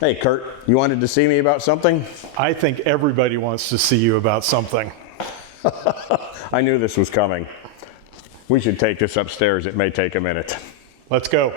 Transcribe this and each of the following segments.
Hey, Kurt, you wanted to see me about something? I think everybody wants to see you about something. I knew this was coming. We should take this upstairs. It may take a minute. Let's go.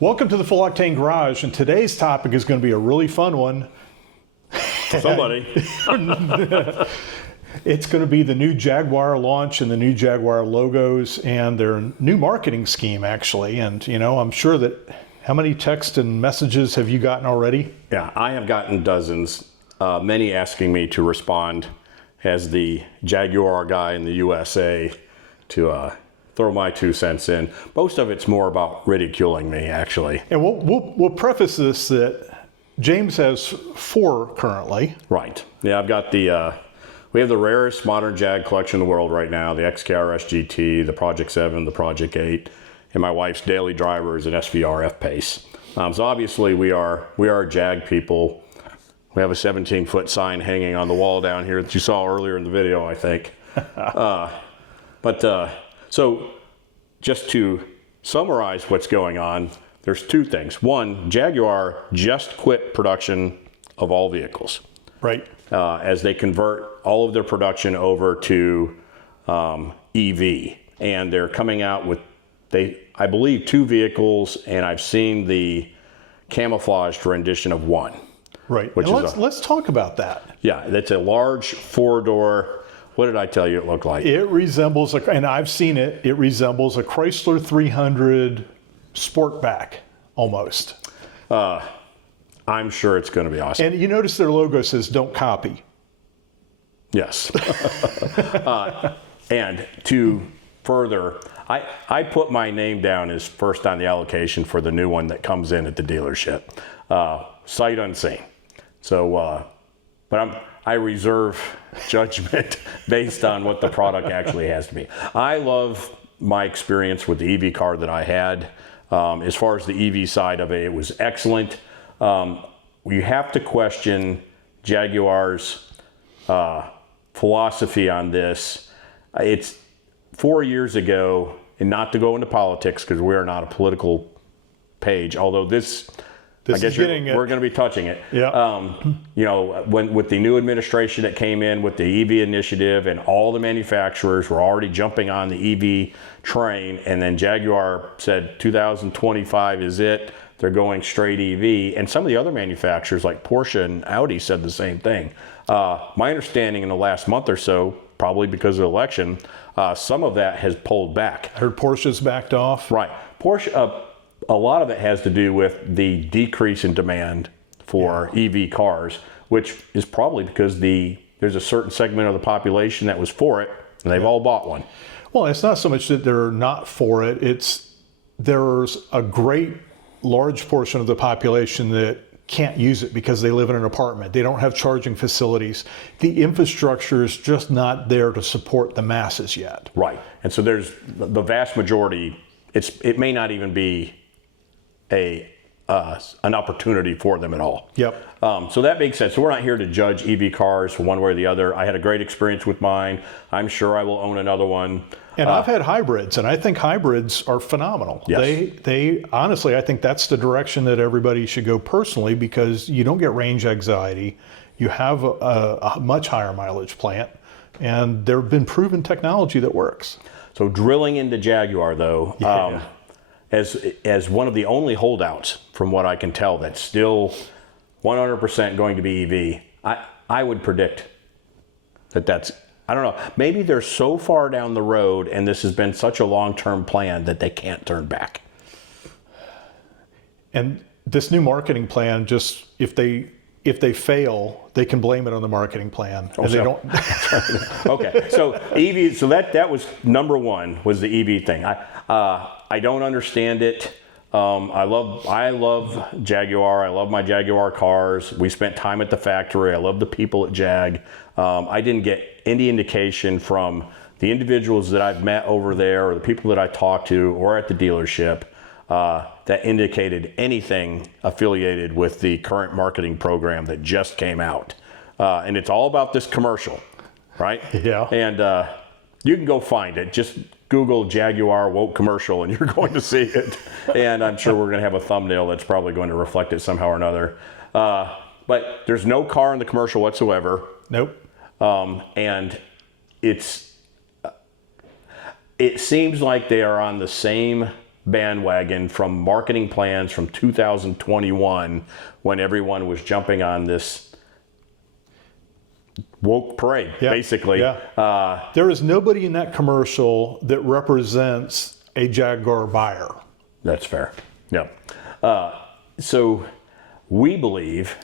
Welcome to the Full Octane Garage, and today's topic is going to be a really fun one. Somebody. It's going to be the new Jaguar launch and the new Jaguar logos and their new marketing scheme, actually. And, you know, I'm sure that, how many texts and messages have you gotten already? Yeah, I have gotten dozens, many asking me to respond as the Jaguar guy in the USA to throw my 2 cents in. Most of it's more about ridiculing me, actually. And we'll preface this that James has 4 currently. Right. Yeah, I've got the, we have the rarest modern Jag collection in the world right now, the XKRS GT, the Project 7, the Project 8, and my wife's daily driver is an SVR F-Pace. So obviously we are Jag people. We have a 17-foot sign hanging on the wall down here that you saw earlier in the video, I think. So just to summarize what's going on, there's 2 things. One, Jaguar just quit production of all vehicles. Right. As they convert all of their production over to EV. And they're coming out with, I believe, 2 vehicles, and I've seen the camouflaged rendition of 1. Right. And let's talk about that. Yeah, that's a large 4-door. What did I tell you it looked like? It resembles, and I've seen it, it resembles a Chrysler 300 Sportback, almost. I'm sure it's going to be awesome. And you notice their logo says, "Don't copy." Yes. And to further, I put my name down as first on the allocation for the new one that comes in at the dealership. Sight unseen. So, but I reserve judgment based on what the product actually has to be. I love my experience with the EV car that I had. As far as the EV side of it, it was excellent. You have to question Jaguar's philosophy on this. It's 4 years ago, and not to go into politics because we are not a political page, although I guess we're going to be touching it. Yeah. You know, with the new administration that came in with the EV initiative, and all the manufacturers were already jumping on the EV train, and then Jaguar said 2025 is it. They're going straight EV, and some of the other manufacturers like Porsche and Audi said the same thing. My understanding in the last month or so, probably because of the election, some of that has pulled back. I heard Porsche's backed off. Right. Porsche. A lot of it has to do with the decrease in demand for EV cars, which is probably because there's a certain segment of the population that was for it, and they've all bought one. Well, it's not so much that they're not for it. There's a great large portion of the population that can't use it because they live in an apartment. They don't have charging facilities. The infrastructure is just not there to support the masses yet. Right. And so there's the vast majority, it may not even be an opportunity for them at all. Yep. So that makes sense. So we're not here to judge EV cars one way or the other. I had a great experience with mine. I'm sure I will own another one. And I've had hybrids, and I think hybrids are phenomenal. Yes. They honestly, I think that's the direction that everybody should go personally, because you don't get range anxiety. You have a much higher mileage plant, and there have been proven technology that works. So drilling into Jaguar, though, as one of the only holdouts, from what I can tell, that's still 100% going to be EV, I would predict that's, I don't know, maybe they're so far down the road and this has been such a long-term plan that they can't turn back. And this new marketing plan, just if they fail, they can blame it on the marketing plan. Oh, and they don't. Okay, so EV. So that was number one, was the EV thing. I don't understand it. I love Jaguar. I love my Jaguar cars. We spent time at the factory. I love the people at Jag. I didn't get any indication from the individuals that I've met over there or the people that I talked to or at the dealership that indicated anything affiliated with the current marketing program that just came out. And it's all about this commercial, right? Yeah. And you can go find it. Just Google Jaguar woke commercial and you're going to see it. And I'm sure we're going to have a thumbnail that's probably going to reflect it somehow or another. But there's no car in the commercial whatsoever. Nope. And it seems like they are on the same bandwagon from marketing plans from 2021 when everyone was jumping on this woke parade, basically. Yeah. There is nobody in that commercial that represents a Jaguar buyer. That's fair. Yeah. So we believe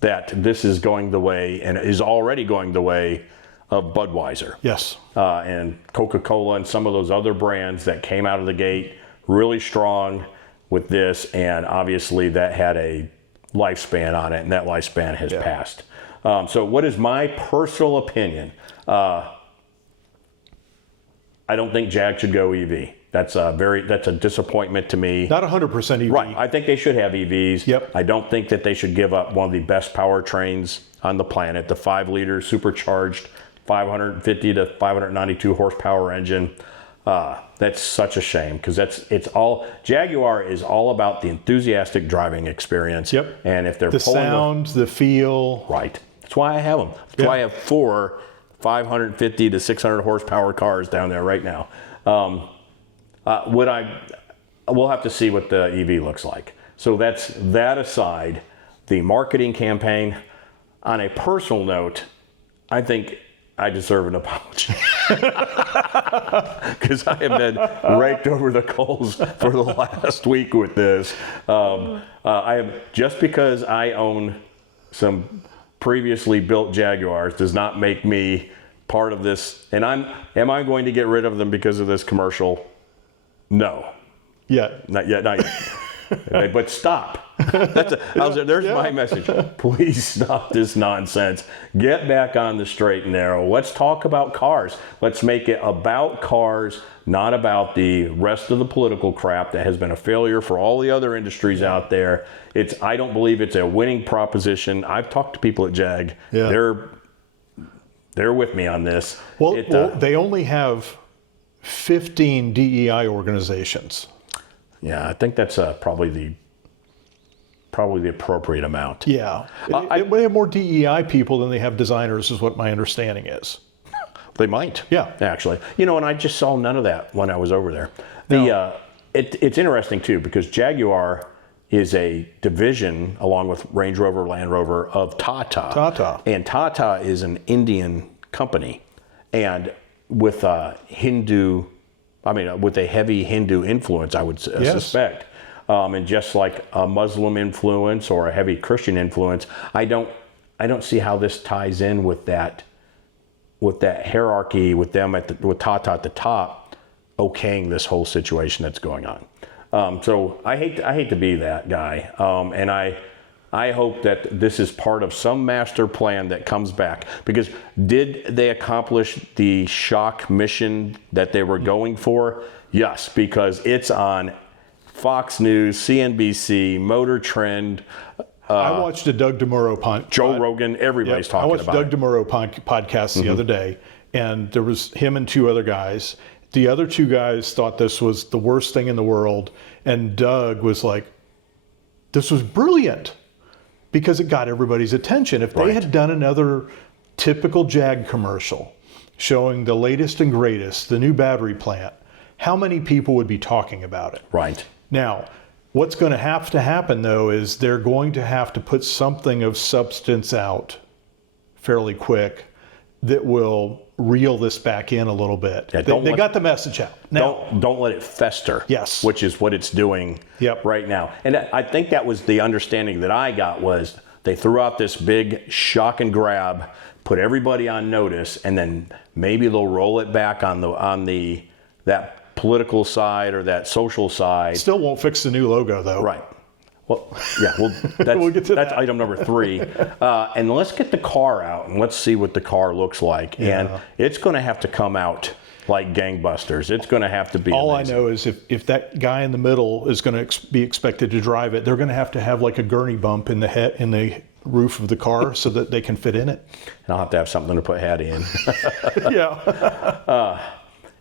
that this is going the way and is already going the way of Budweiser. Yes. And Coca-Cola and some of those other brands that came out of the gate really strong with this. And obviously that had a lifespan on it and that lifespan has passed. So what is my personal opinion? I don't think Jag should go EV. That's a disappointment to me. Not 100% EV. Right. I think they should have EVs. Yep. I don't think that they should give up one of the best powertrains on the planet, the 5-liter supercharged 550 to 592 horsepower engine. That's such a shame because Jaguar is all about the enthusiastic driving experience. Yep. And if they're the sound, the feel. Right. That's why I have them. That's why I have 4 550 to 600 horsepower cars down there right now. We'll have to see what the EV looks like. So that's that aside. The marketing campaign, on a personal note, I think I deserve an apology because I have been raked over the coals for the last week with this. Just because I own some previously built Jaguars does not make me part of this. And am I going to get rid of them because of this commercial? No. Not yet. But stop. There's my message. Please stop this nonsense. Get back on the straight and narrow. Let's talk about cars. Let's make it about cars, not about the rest of the political crap that has been a failure for all the other industries out there. I don't believe it's a winning proposition. I've talked to people at Jag. Yeah. They're with me on this. Well, they only have 15 DEI organizations. Yeah, I think that's probably the appropriate amount. Yeah. They have more DEI people than they have designers is what my understanding is. They might. Yeah. Actually. And I just saw none of that when I was over there. It's interesting, too, because Jaguar is a division, along with Range Rover, Land Rover, of Tata. And Tata is an Indian company. And with a heavy Hindu influence, I would suspect. And just like a Muslim influence or a heavy Christian influence, I don't see how this ties in with that hierarchy with them with Tata at the top, okaying this whole situation that's going on. So I hate to be that guy, and I hope that this is part of some master plan that comes back. Because did they accomplish the shock mission that they were going for? Yes, because it's on Fox News, CNBC, Motor Trend. I watched a Doug DeMuro podcast. Joe Rogan, everybody's talking about it. I watched Doug DeMuro podcast the other day, and there was him and 2 other guys. The other 2 guys thought this was the worst thing in the world, and Doug was like, this was brilliant because it got everybody's attention. If they had done another typical Jag commercial showing the latest and greatest, the new battery plant, how many people would be talking about it? Right. Now, what's going to have to happen, though, is they're going to have to put something of substance out fairly quick that will reel this back in a little bit. Yeah, they got the message out. Now, don't let it fester. Yes. Which is what it's doing right now. And I think that was the understanding that I got was they threw out this big shock and grab, put everybody on notice, and then maybe they'll roll it back on that political side or that social side. Still won't fix the new logo, though. Right. Well, yeah, well, that's, We'll get to that's that. item number 3. And let's get the car out and let's see what the car looks like. Yeah. And it's going to have to come out like gangbusters. It's going to have to be All amazing. I know is if that guy in the middle is going to be expected to drive it, they're going to have like a gurney bump in the roof of the car so that they can fit in it. And I'll have to have something to put Hattie in. Yeah.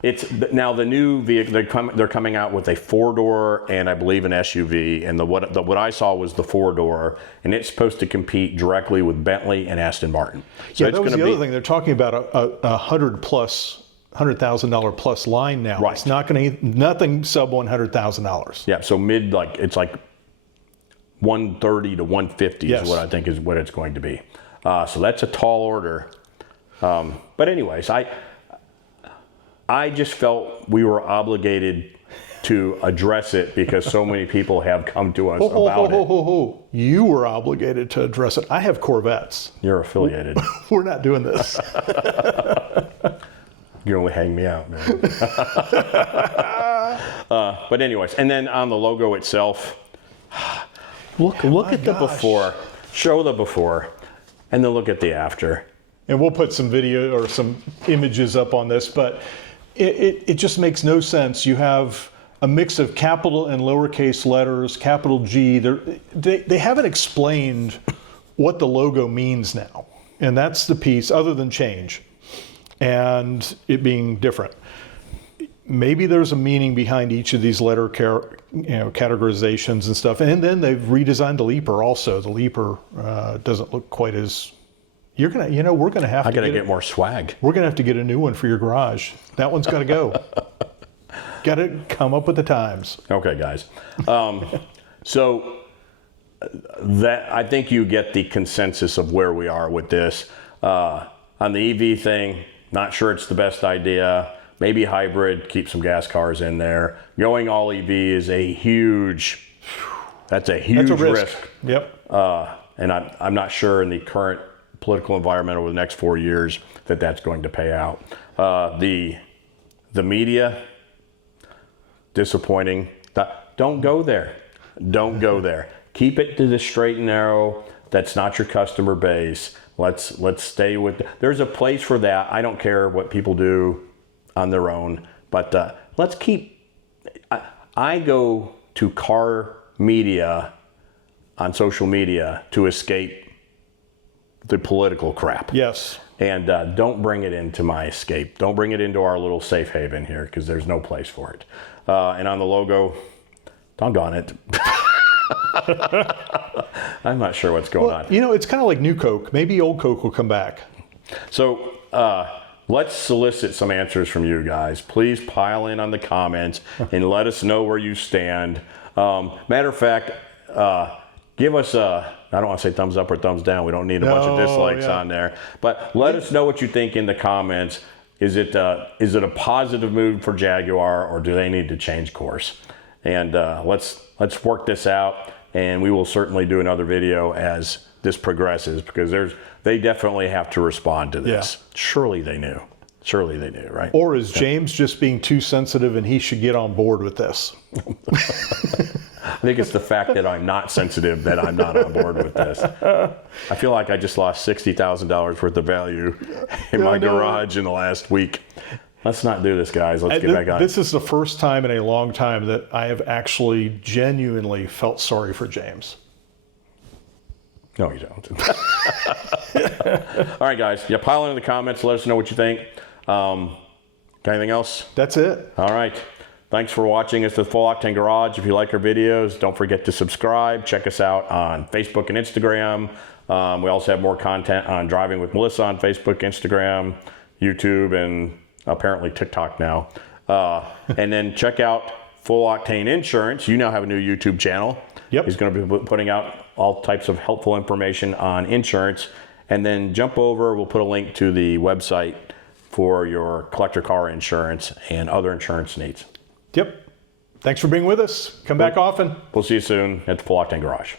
It's now the new vehicle. They're coming out with a 4-door and I believe an SUV. And what I saw was the 4-door, and it's supposed to compete directly with Bentley and Aston Martin. So Yeah, it's that was going the to other thing. They're talking about a $100,000 plus line now. Right. It's not going to nothing sub $100,000. Yeah, so it's like 130 to 150 Yes. is what I think is what it's going to be. So that's a tall order. But anyways, I just felt we were obligated to address it because so many people have come to us about it. You were obligated to address it. I have Corvettes. You're affiliated. We're not doing this. You only hang me out, man. But anyways, and then on the logo itself, look at the before, show the before, and then look at the after. And we'll put some video or some images up on this, but it just makes no sense. You have a mix of capital and lowercase letters, capital G. They haven't explained what the logo means now. And that's the piece, other than change and it being different. Maybe there's a meaning behind each of these letter categorizations and stuff. And then they've redesigned the Leaper also. The Leaper doesn't look quite as... we're gonna have to. I gotta get more swag. We're gonna have to get a new one for your garage. That one's gotta go. Gotta come up with the times. Okay, guys. So that I think you get the consensus of where we are with this. On the EV thing, not sure it's the best idea. Maybe hybrid, keep some gas cars in there. Going all EV is a huge. That's a huge risk. Yep. And I'm not sure in the current political environment over the next 4 years that's going to pay out. The media, disappointing. Don't go there. Don't go there. Keep it to the straight and narrow. That's not your customer base. Let's stay with. There's a place for that. I don't care what people do on their own, but let's keep. I go to car media on social media to escape the political crap. Yes. And don't bring it into my escape. Don't bring it into our little safe haven here because there's no place for it. And on the logo, doggone it. I'm not sure what's going on. It's kind of like new Coke. Maybe old Coke will come back. So let's solicit some answers from you guys. Please pile in on the comments and let us know where you stand. Matter of fact, give us I don't want to say thumbs up or thumbs down. We don't need a bunch of dislikes on there. But let us know what you think in the comments. Is it a positive move for Jaguar, or do they need to change course? And let's work this out, and we will certainly do another video as this progresses, because they definitely have to respond to this. Yeah. Surely they knew. Surely they knew, right? Or is James just being too sensitive and he should get on board with this? I think it's the fact that I'm not sensitive that I'm not on board with this. I feel like I just lost $60,000 worth of value in my garage in the last week. Let's not do this, guys. Let's get back on. This is the first time in a long time that I have actually genuinely felt sorry for James. No, you don't. All right, guys. Yeah, pile in the comments. Let us know what you think. Got anything else? That's it. All right. Thanks for watching. It's the Full Octane Garage. If you like our videos, don't forget to subscribe. Check us out on Facebook and Instagram. We also have more content on Driving with Melissa on Facebook, Instagram, YouTube, and apparently TikTok now. And then check out Full Octane Insurance. You now have a new YouTube channel. Yep. He's going to be putting out all types of helpful information on insurance. And then jump over. We'll put a link to the website for your collector car insurance and other insurance needs. Yep. Thanks for being with us. Come back often. We'll see you soon at the Full Octane Garage.